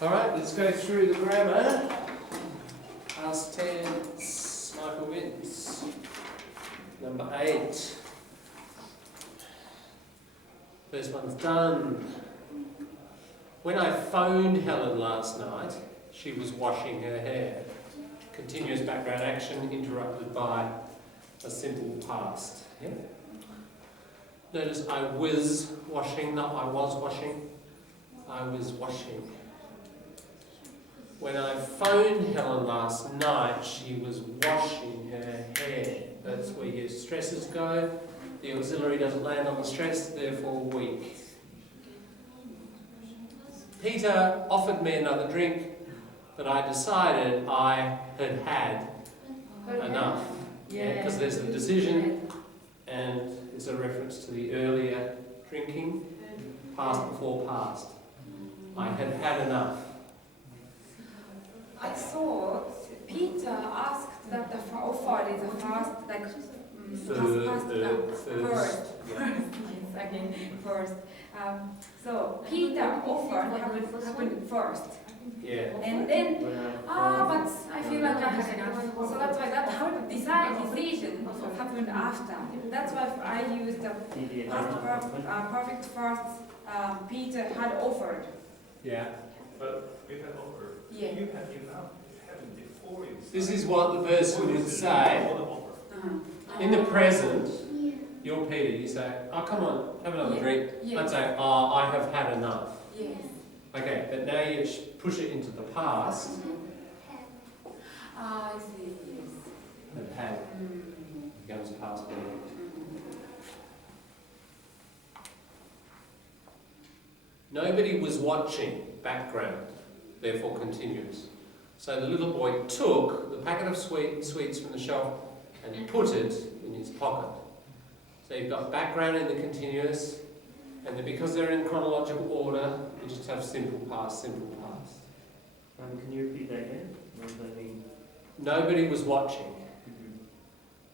Alright, let's go through the grammar. Past tense, Michael wins. Number 8. First one's done. When I phoned Helen last night, she was washing her hair. Continuous background action interrupted by a simple past. Yeah? Notice I was washing, not I was washing. I was washing. When I phoned Helen last night, she was washing her hair. That's where your stresses go. The auxiliary doesn't land on the stress, therefore weak. Peter offered me another drink, but I decided I had had enough. Yeah, because there's the decision, and it's a reference to the earlier drinking, past before past. I had had enough. I thought Peter asked that the offer is a first, like first. So Peter offered happened first. Yeah. And then, but I feel like I had enough. So that's why that decision happened after. That's why I used the perfect first. Peter had offered. Yeah. But you had offered. Yeah. You haven't before you. This is what the person would say. In the present, you're Peter, you say, oh come on, have another drink. I'd say, oh, I have had enough. Yes. Okay, but now you push it into the past. I see, yes. Have had becomes past perfect. Nobody was watching, background, therefore continuous. So the little boy took the packet of sweets from the shelf and put it in his pocket. So you've got background in the continuous, and then because they're in chronological order, you just have simple past, simple past. Can you repeat that again? What does that mean? Nobody was watching.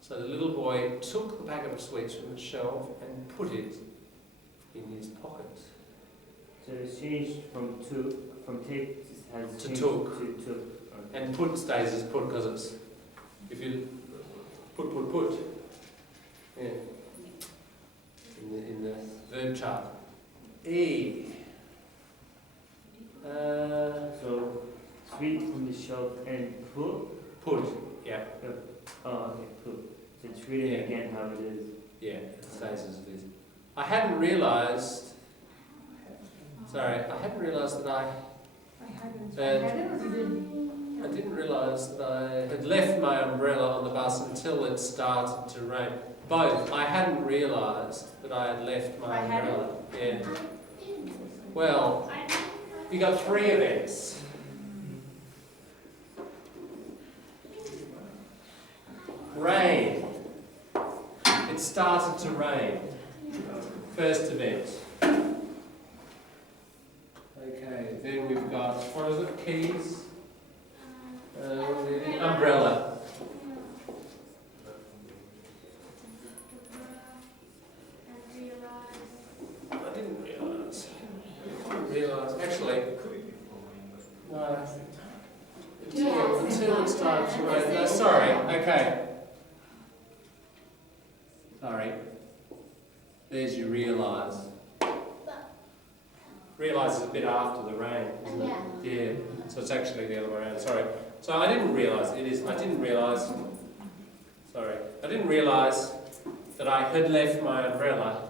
So the little boy took the packet of sweets from the shelf and put it in his pocket. So it's changed from take has To changed took. to took. Okay. And put stays as put because it's, if you put, yeah, in the verb chart. E. So sweet from the shelf and Put, yeah. Oh, okay, put. So it's reading Yeah. again how it is. Yeah, it stays as it is. I hadn't realised that I didn't realise that I had left my umbrella on the bus until it started to rain. Both. I hadn't realised that I had left my umbrella. Yeah. Well, you got 3 events. Rain. It started to rain. First event. Okay, then we've got, what is it, keys? Umbrella. I didn't realise. Actually, no. Until it started to rain. No, sorry, okay. Sorry. There's your realise. Realise is a bit after the rain, isn't it? Yeah. So it's actually the other way around. Sorry. So I didn't realise I didn't realise that I had left my umbrella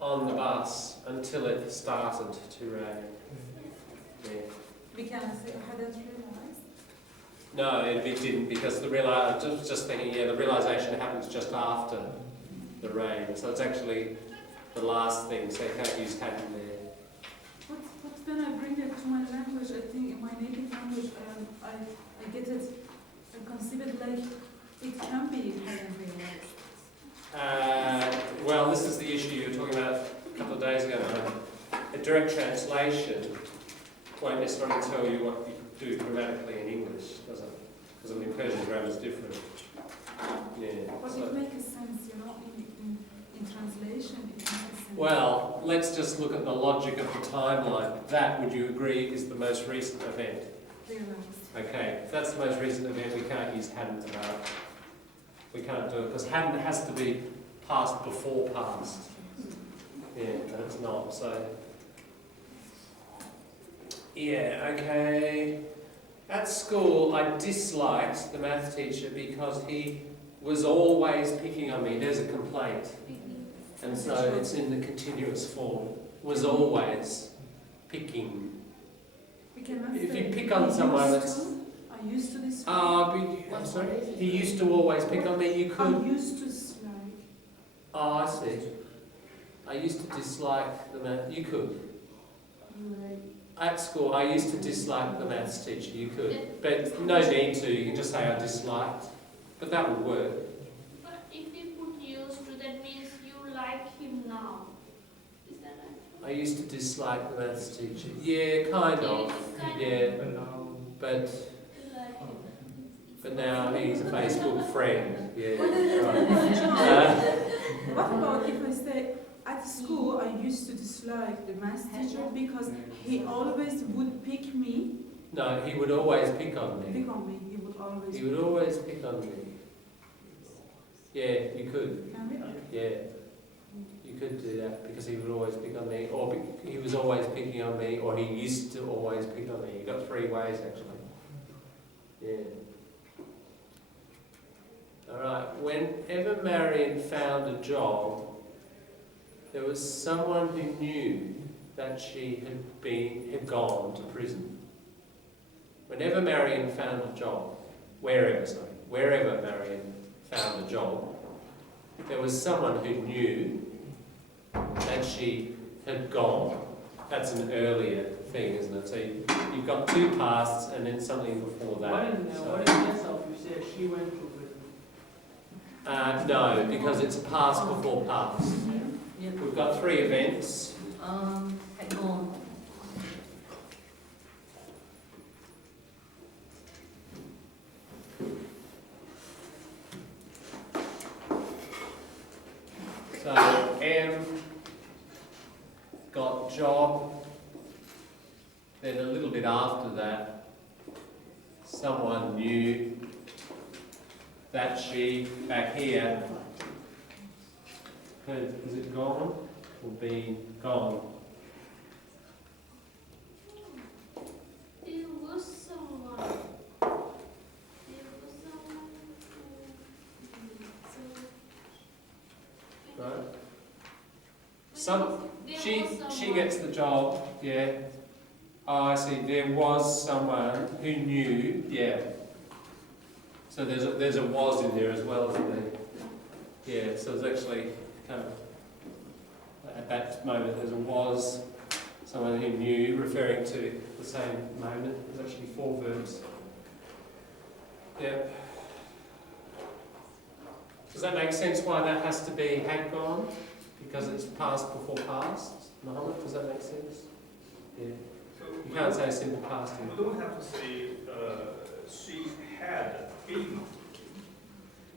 on the bus until it started to rain. Yeah. We can say hadn't realized. No, it didn't, because the I was just thinking, yeah, the realisation happens just after the rain. So it's actually the last thing, so you can't use hadn't there. But then I bring it to my language, I think in my native language, I get it, I conceive it like it can be hadn't realized. Well, this is the issue you were talking about a couple of days ago. A direct translation won't necessarily tell you what you do grammatically in English, does it? Because I mean, Persian grammar is different. Yeah. But it makes sense, you know, in translation, it makes sense. Well, let's just look at the logic of the timeline. That, would you agree, is the most recent event? Realized. Okay, if that's the most recent event, we can't use hadn't about. We can't do it, because hadn't has to be past before past. Yeah, and it's not, so... Yeah, okay. At school, I disliked the math teacher because he was always picking on me. There's a complaint. And so it's in the continuous form. Was always picking. If you pick on someone that's... I used to this. I'm sorry? He used to always pick on me. You could... I used to dislike. Oh, I see. I used to dislike the math... You could. At school, I used to dislike the maths teacher. You could. But no need to. You can just say I disliked. But that would work. But if you put used to, that means you like him now. Is that right? I used to dislike the maths teacher. Yeah, kind of. Yeah, but now he's a Facebook friend. Yeah. Right. What about if I say, at school I used to dislike the math teacher because he always would pick me. No, he would always pick on me. Pick on me, he would always. He would always pick on me. Yeah, you could. Can we? Yeah. You could do that because he would always pick on me, or he was always picking on me, or he used to always pick on me. You got 3 ways actually. Yeah. Alright, whenever Marion found a job, there was someone who knew that she had gone to prison. Whenever Marion found a job, wherever Marion found a job, there was someone who knew that she had gone. That's an earlier thing, isn't it? So you've got 2 pasts and then something before that. What is yes of you said she went to prison? No, because it's past before past. We've got 3 events. Had gone. So M got job. Then a little bit after that, someone knew that she, back here, is it gone or been gone? There was someone. Right. She gets the job, yeah. Oh, I see. There was someone who knew, yeah. So there's a was in there as well, isn't there? Yeah. So there's actually kind of at that moment there's a was, someone who knew, referring to the same moment. There's actually 4 verbs. Yeah. Does that make sense why that has to be had gone? Because it's past before past? Mohammed, does that make sense? Yeah. So You can't say simple past. we don't have to say she had been.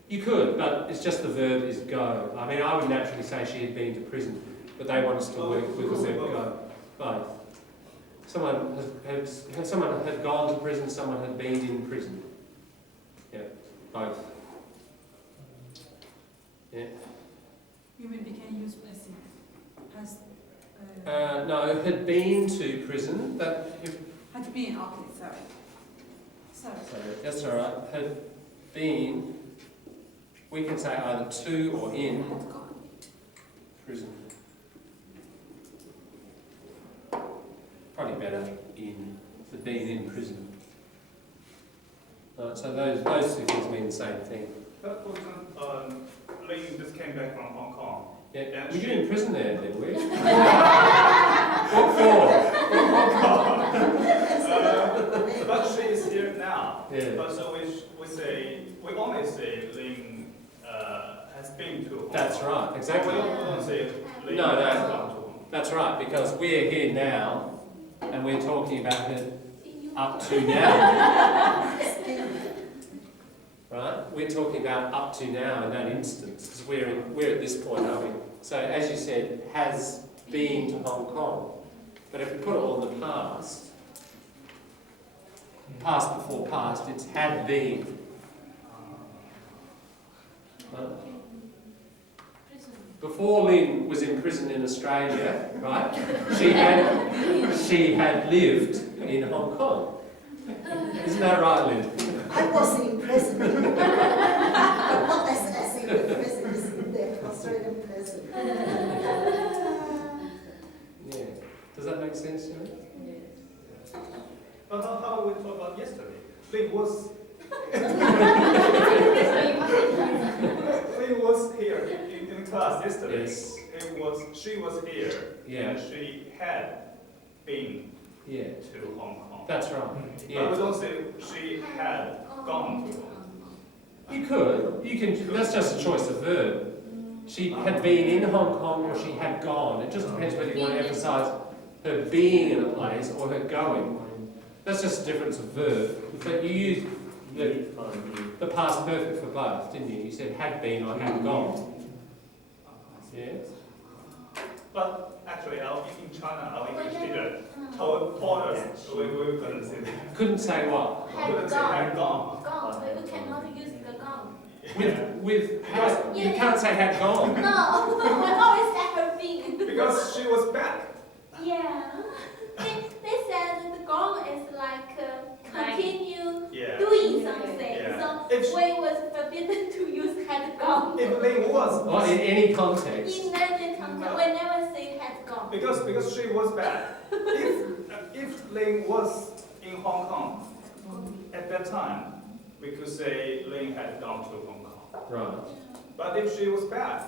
You could, but it's just the verb is go. I mean, I would naturally say she had been to prison, but they want us to work with the verb go. Both. Someone had gone to prison, someone had been in prison. Yeah, both. Yeah. You mean we can use passive? Past. No, had been to prison. That Had been. Okay, sorry. that's all right. Had been. We can say either to or in prison. Probably better in. Had been in prison. Right, so those 2 things mean the same thing. But for example, Ling just came back from Hong Kong. Yeah, we were in prison there, didn't we? What for? But she is here now. Yeah. But so we only say Ling has been to Hong Kong. That's right, exactly. We don't say Ling No, no. has gone to Hong Kong. That's right, because we're here now, and we're talking about it up to now. Right? We're talking about up to now in that instance, because we're at this point, aren't we? So as you said, has been to Hong Kong. But if we put it all in the past, past before past, it's had been. Right? Before Lynn was in prison in Australia, right, she had lived in Hong Kong. Isn't that right, Lynn? I was in prison, but not as in the prison, as in the Australian prison. Yeah. Does that make sense to you? But how we talk about yesterday? Lynn was Lynn was here in class yesterday. Yes. She was here. Yeah. And she had been Yeah. to Hong Kong. That's right. But we Yeah. don't say she had gone to Hong Kong. You could. You can. That's just a choice of verb. She had been in Hong Kong or she had gone. It just depends whether you want to emphasise her being in a place or her going. That's just a difference of verb. But you used the past perfect for both, didn't you? You said had been or had gone. Yeah. But actually, in China, our English teacher told us we couldn't say that. Couldn't say what? Couldn't say had gone. Gone. We cannot use the gone. With how, you can't say had gone. No, we always say her been. Because she was back. Yeah. They said that the gone is like continue Yeah. doing something. Yeah. So If she- we was forbidden to use had gone. If Lynn was, Or in any context. In any context, we never say had gone. because she was back. If Lynn was in Hong Kong at that time, we could say Lynn had gone to Hong Kong. Right. But if she was back,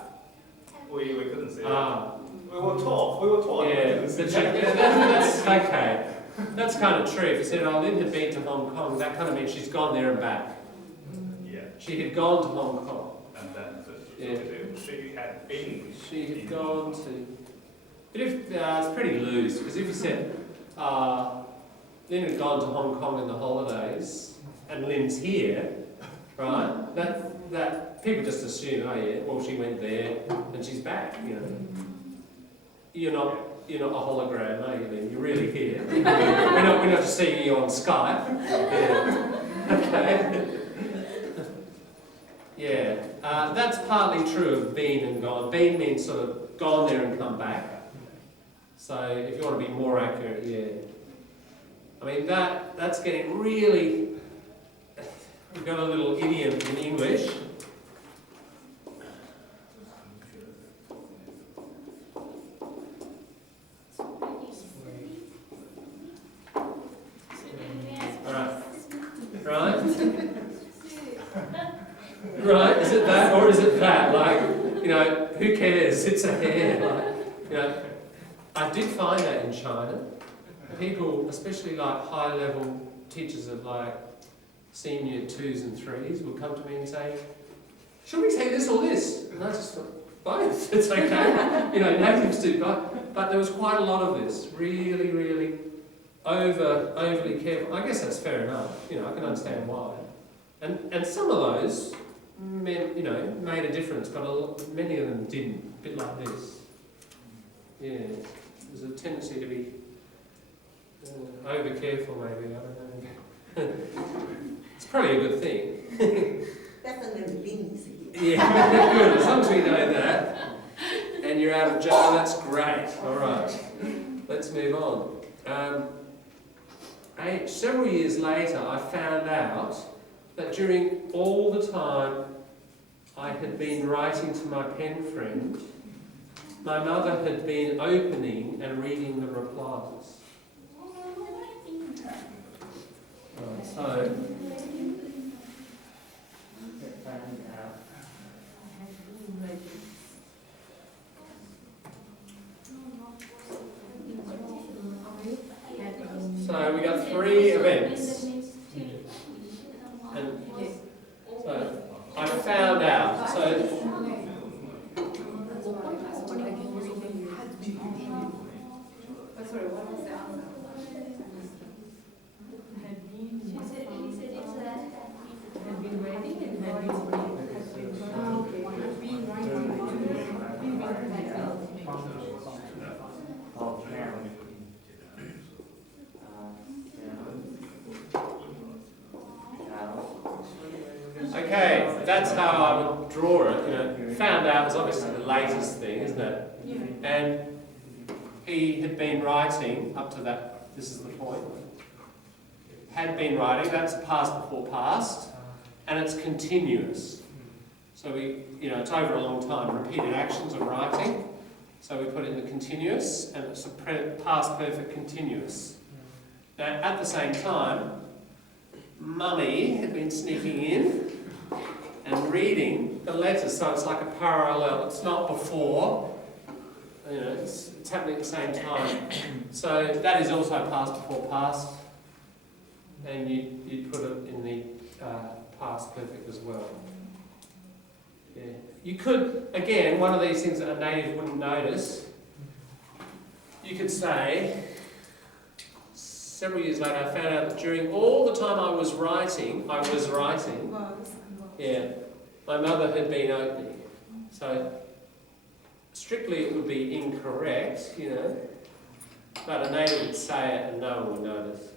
we couldn't say that. Ah. We were taught. We Yeah, couldn't say but that. that's okay. That's kind of true. If you said, oh, Lynn had been to Hong Kong, that kind of means she's gone there and back. Yeah. She had gone to Hong Kong. And then Yeah. she had been. She had gone to... But if, it's pretty loose, because if you said, Lynn had gone to Hong Kong in the holidays, and Lynn's here, right, that people just assume, oh yeah, well she went there, and she's back, you know. You're not a hologram, are you, Lynn? You're really here. we're not just seeing you on Skype. Yeah. Okay. Yeah. That's partly true of been and gone. Been means sort of gone there and come back. So if you want to be more accurate, yeah. I mean, that's getting really... We've got a little idiom in English. Right? Right? Is it that or is it that? Like, you know, who cares? It's a hair. Like, you know, I did find that in China. People, especially like high-level teachers of like senior 2s and 3s, will come to me and say, should we say this or this? And I just thought, both. It's okay. You know, natives do both. But there was quite a lot of this. Really, really overly careful. I guess that's fair enough. You know, I can understand why. And some of those made a difference, but many of them didn't. A bit like this. Yeah, there's a tendency to be over careful, maybe. I don't know. It's probably a good thing. Definitely beans. Yeah, good. As long as we know that, and you're out of jail, that's great. All right, let's move on. Several years later, I found out that during all the time I had been writing to my pen friend, my mother had been opening and reading the replies. So, so we got 3 events. And so I found out. So Sorry, what was the answer? Had been reading and had been Okay. Okay, that's how I would draw it. You know, found out is obviously the latest thing, isn't it? Yeah. And he had been writing up to that. This is the point. Had been writing. That's past before past, and it's continuous. So it's over a long time. Repeated actions of writing. So we put it in the continuous, and it's a past perfect continuous. Now, at the same time, Mummy had been sneaking in and reading the letters, so it's like a parallel. It's not before, it's happening at the same time. So that is also past before past, and you'd put it in the past perfect as well. Yeah. You could, again, one of these things that a native wouldn't notice, you could say, several years later I found out that during all the time I was writing, yeah, my mother had been opening. So strictly it would be incorrect, but a native would say it and no one would notice.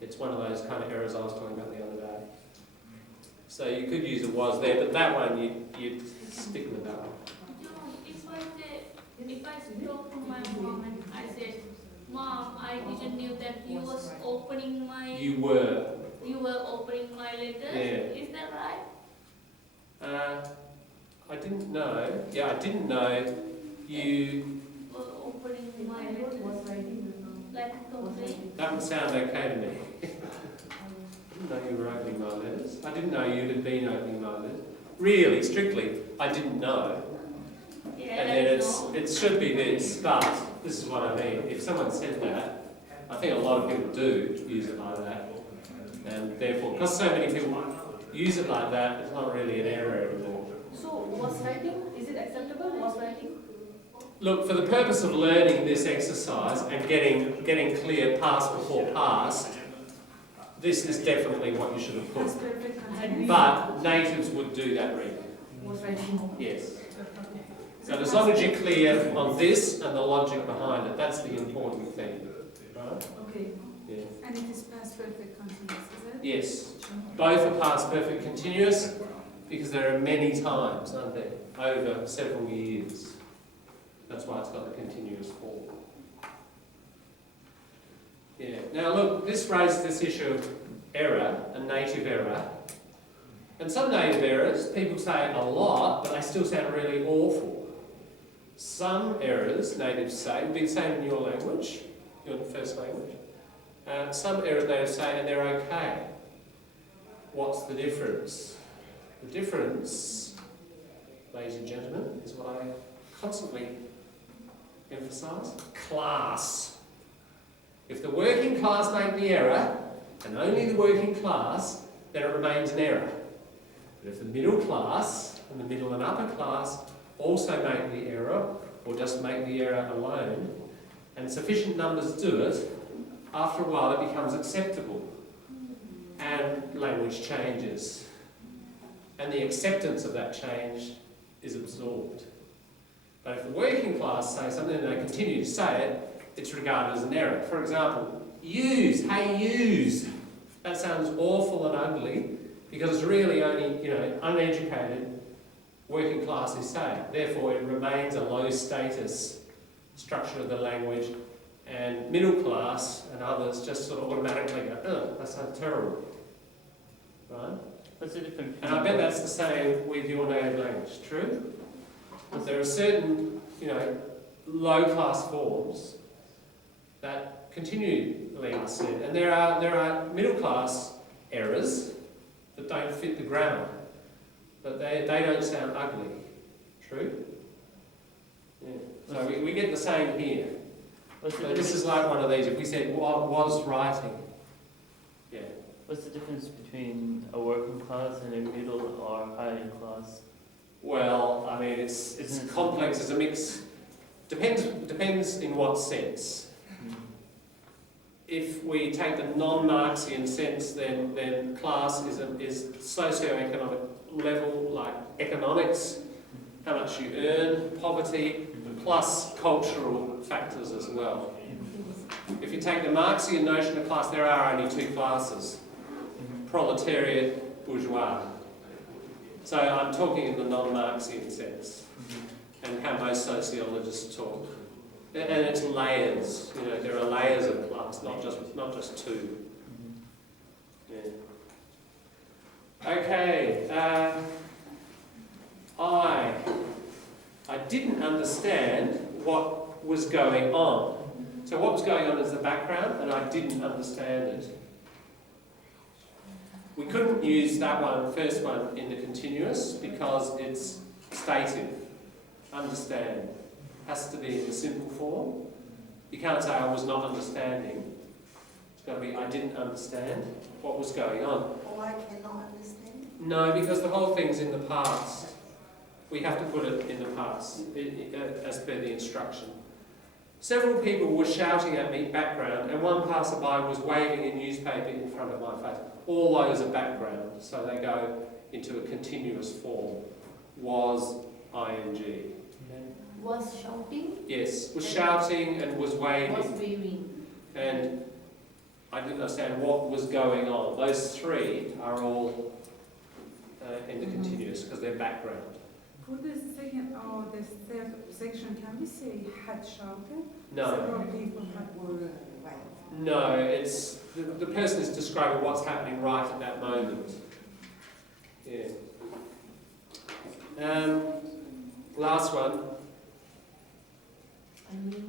It's one of those kind of errors I was talking about the other day. So you could use a was there, but that one you'd stick with that one. If I talk to my mom and I said, Mom, I didn't know that you was opening my... You were opening my letters. Yeah. Is that right? I didn't know. Yeah, I didn't know you... Were opening my letters. Like a complaint. That would sound okay to me. I didn't know you were opening my letters. I didn't know you had been opening my letters. Really, strictly, I didn't know. Yeah, And then it should be this, but this is what I mean. If someone said that, I think a lot of people do use it like that. And therefore, because so many people use it like that, it's not really an error anymore. So, was writing, is it acceptable? Was writing? Look, for the purpose of learning this exercise and getting clear past before past, this is definitely what you should have put. Past perfect continuous. But natives would do that reading. Was writing. Yes. So as long as you're clear on this and the logic behind it, that's the important thing. Right? Okay. Yeah. And it is past perfect continuous, is it? Yes. Both are past perfect continuous because there are many times, aren't there, over several years. That's why it's got the continuous form. Yeah. Now look, this raises this issue of error, a native error. And some native errors, people say a lot, but they still sound really awful. Some errors, natives say, would be the same in your language, your first language. Some errors natives say, and they're okay. What's the difference? The difference, ladies and gentlemen, is what I constantly emphasise. Class. If the working class make the error, and only the working class, then it remains an error. But if the middle class and the middle and upper class also make the error, or just make the error alone, and sufficient numbers do it, after a while it becomes acceptable. And language changes. And the acceptance of that change is absorbed. But if the working class say something and they continue to say it, it's regarded as an error. For example, use, hey use. That sounds awful and ugly because it's really only, uneducated working classes say it. Therefore, it remains a low status structure of the language, and middle class and others just sort of automatically go, oh, that sounds terrible. Right? What's the difference? And I bet that's the same with your native language. True? But there are certain, low-class forms that continually are said, and there are middle-class errors that don't fit the grammar, but they don't sound ugly. True? Yeah. So we get the same here. So this is like one of these. If we said was writing, yeah. What's the difference between a working class and a middle or higher class? Well, I mean, it's complex as a mix. Depends in what sense. If we take the non-Marxian sense, then class is socio-economic level, like economics, how much you earn, poverty, plus cultural factors as well. If you take the Marxian notion of class, there are only two classes: proletariat, bourgeois. So I'm talking in the non-Marxian sense, and how most sociologists talk. And it's layers. You know, there are layers of class, not just two. Yeah. Okay. I didn't understand what was going on. So what was going on is the background, and I didn't understand it. We couldn't use that one, first one, in the continuous because it's stative. Understand. Has to be in the simple form. You can't say I was not understanding. It's got to be I didn't understand what was going on. Or I cannot understand. No, because the whole thing's in the past. We have to put it in the past, as per the instruction. Several people were shouting at me, background, and one passerby was waving a newspaper in front of my face. All those are background, so they go into a continuous form. Was ing. Was shouting? Yes, was shouting and was waving. Was waving. And I didn't understand what was going on. Those three are all in the continuous because they're background. For the second or the third section, can we say had shouted? No. Several people had Were No, it's the person is describing what's happening right at that moment. Yeah. Last one.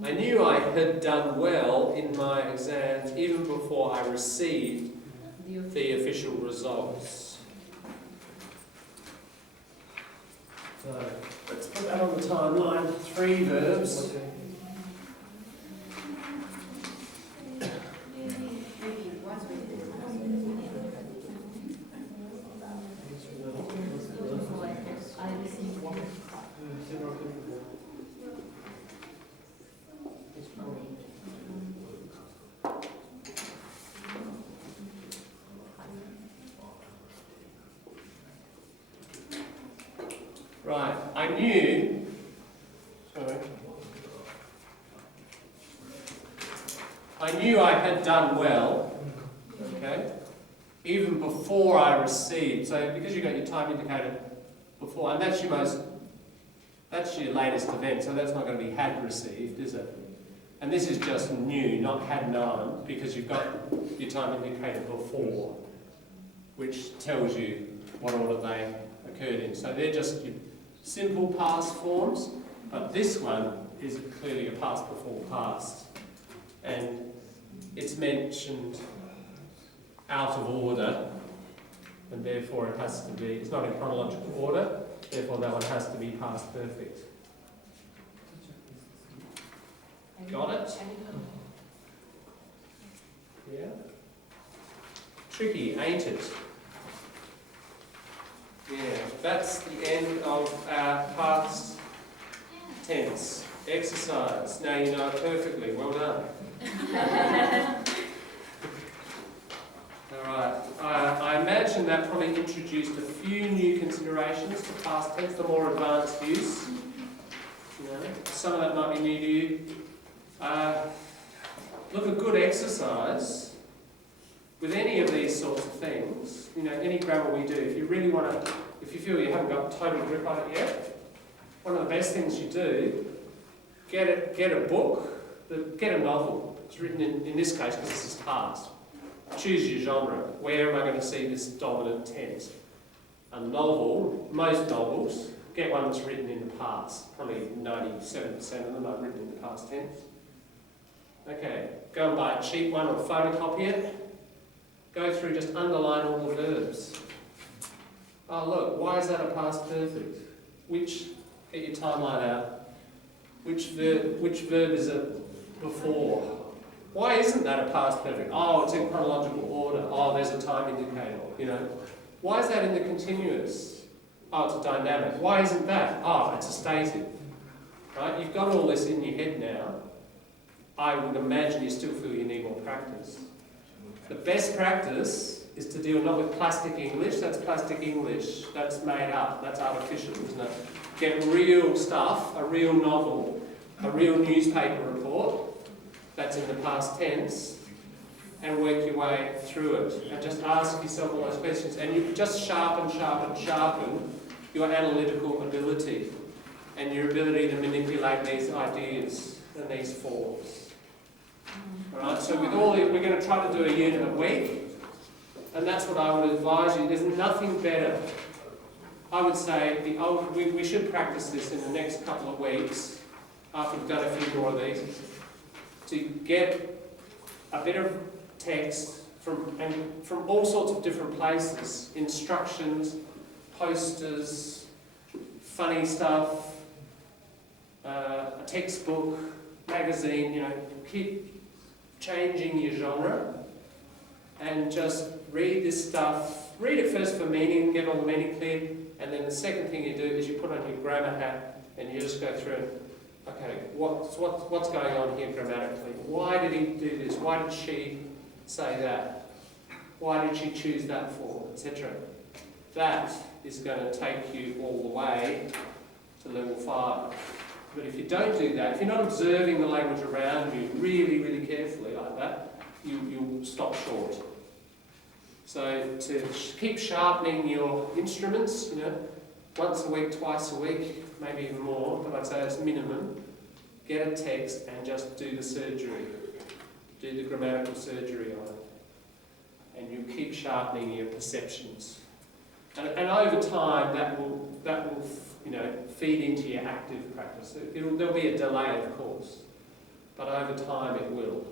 I knew I had done well in my exams even before I received the official results. So let's put that on the timeline. 3 verbs. Right, I knew, I had done well, okay, even before I received. So because you got your time indicator before, and that's your latest event, so that's not going to be had received, is it? And this is just knew, not had known, because you've got your time indicator before, which tells you what order they occurred in. So they're just your simple past forms, but this one is clearly a past before past. And it's mentioned out of order, and therefore it has to be, it's not in chronological order, therefore that one has to be past perfect. Got it? Yeah? Tricky, ain't it? Yeah, that's the end of our past tense exercise. Now you know it perfectly. Well done. Alright, I imagine that probably introduced a few new considerations to past tense, the more advanced use. You know, some of that might be new to you. Look, a good exercise with any of these sorts of things, you know, any grammar we do, if you really want to, if you feel you haven't got total grip on it yet, one of the best things you do, get a book, get a novel. It's written in this case because this is past. Choose your genre. Where am I going to see this dominant tense? A novel, most novels, get one that's written in the past. Probably 97% of them are written in the past tense. Okay, go and buy a cheap one or photocopy it. Go through, just underline all the verbs. Oh look, why is that a past perfect? Get your timeline out. Which verb is it before? Why isn't that a past perfect? Oh, it's in chronological order. Oh, there's a time indicator, you know. Why is that in the continuous? Oh, it's a dynamic. Why isn't that? Oh, it's a stative. Right? You've got all this in your head now. I would imagine you still feel you need more practice. The best practice is to deal not with plastic English. That's plastic English. That's made up. That's artificial, isn't it? Get real stuff, a real novel, a real newspaper report that's in the past tense, and work your way through it. And just ask yourself all those questions. And you just sharpen your analytical ability and your ability to manipulate these ideas and these forms. Alright, so with all these, we're going to try to do a unit a week, and that's what I would advise you. There's nothing better. I would say we should practice this in the next couple of weeks, after we've done a few more of these, to get a bit of text from all sorts of different places, instructions, posters, funny stuff, a textbook, magazine, you know, keep changing your genre and just read this stuff. Read it first for meaning, get all the meaning clear, and then the second thing you do is you put on your grammar hat and you just go through it. Okay, what's going on here grammatically? Why did he do this? Why did she say that? Why did she choose that form, etc.? That is going to take you all the way to level 5. But if you don't do that, if you're not observing the language around you really, really carefully like that, you'll stop short. So to keep sharpening your instruments, you know, once a week, twice a week, maybe even more, but I'd say it's minimum. Get a text and just do the surgery. Do the grammatical surgery on it. And you keep sharpening your perceptions. And over time, that will you know, feed into your active practice. There'll be a delay, of course, but over time it will.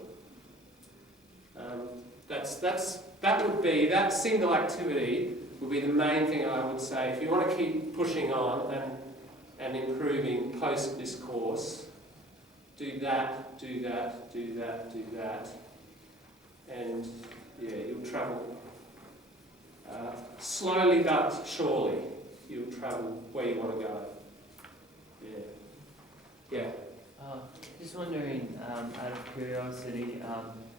That single activity would be the main thing I would say. If you want to keep pushing on and improving post this course, do that, do that, do that, do that, and yeah, you'll travel slowly but surely. You'll travel where you want to go. Yeah. Just wondering, out of curiosity,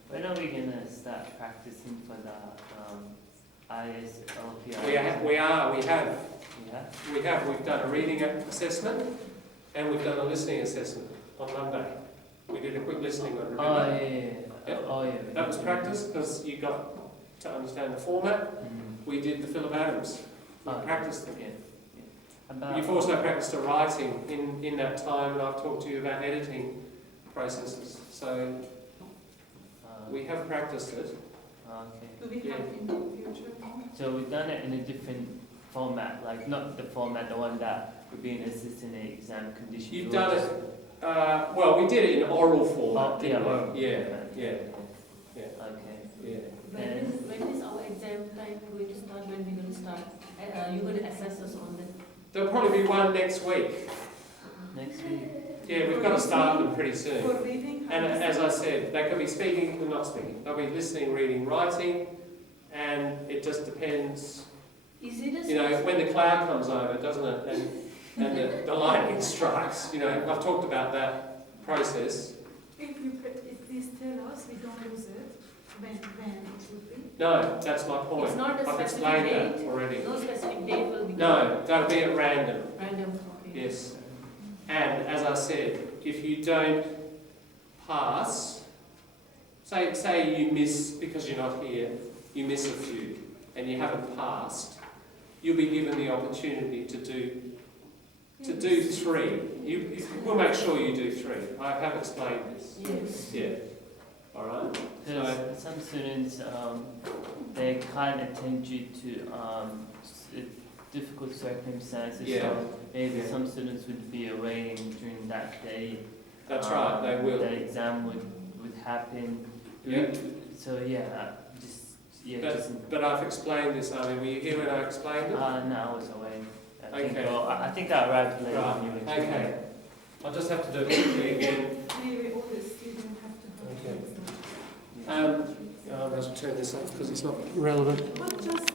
when are we going to start practicing for the ISLP? We have. Yeah? We've done a reading assessment and we've done a listening assessment on Monday. We did a quick listening one, remember? Oh, yeah. Yep. Oh, yeah. That was practice because you got to understand the format. We did the Philip Adams. We practiced them. You've also practiced a writing in that time, and I've talked to you about editing processes. So we have practiced it. Okay. Do we have in the future? So we've done it in a different format, like not the format, the one that would be in assistant exam condition. You've done it. Well, we did it in oral format. Yeah. Okay. Yeah. When is our exam time going to start? When we're going to start? You're going to assess us on that? There'll probably be one next week. Next week. Yeah, we've got to start them pretty soon. For reading? And as I said, they could be speaking or not speaking. They'll be listening, reading, writing, and it just depends. Is it a You know, when the cloud comes over, doesn't it? And the lightning strikes. You know, I've talked about that process. If please tell us, we don't lose it, when it would be? No, that's my point. It's not a I've specific explained date? that already. No specific date will be No, that'll be at random. random. Okay. Yes. And as I said, if you don't pass, say you miss because you're not here, you miss a few and you haven't passed, you'll be given the opportunity to do 3. We'll make sure you do 3. I have explained this. Yes. Yeah. All right. Because some students, they can't attend due to difficult circumstances. Yeah. So maybe Yeah. some students would be away during that day. That's right. They will. The exam would happen. Yeah. So But I've explained this. I mean, were you here when I explained it? no, I was away. Okay. I think I arrived late Right. when you were explaining. Okay. I'll just have to do it quickly again. Maybe all the students have to have. Okay. I'll just turn this off because it's not relevant. But just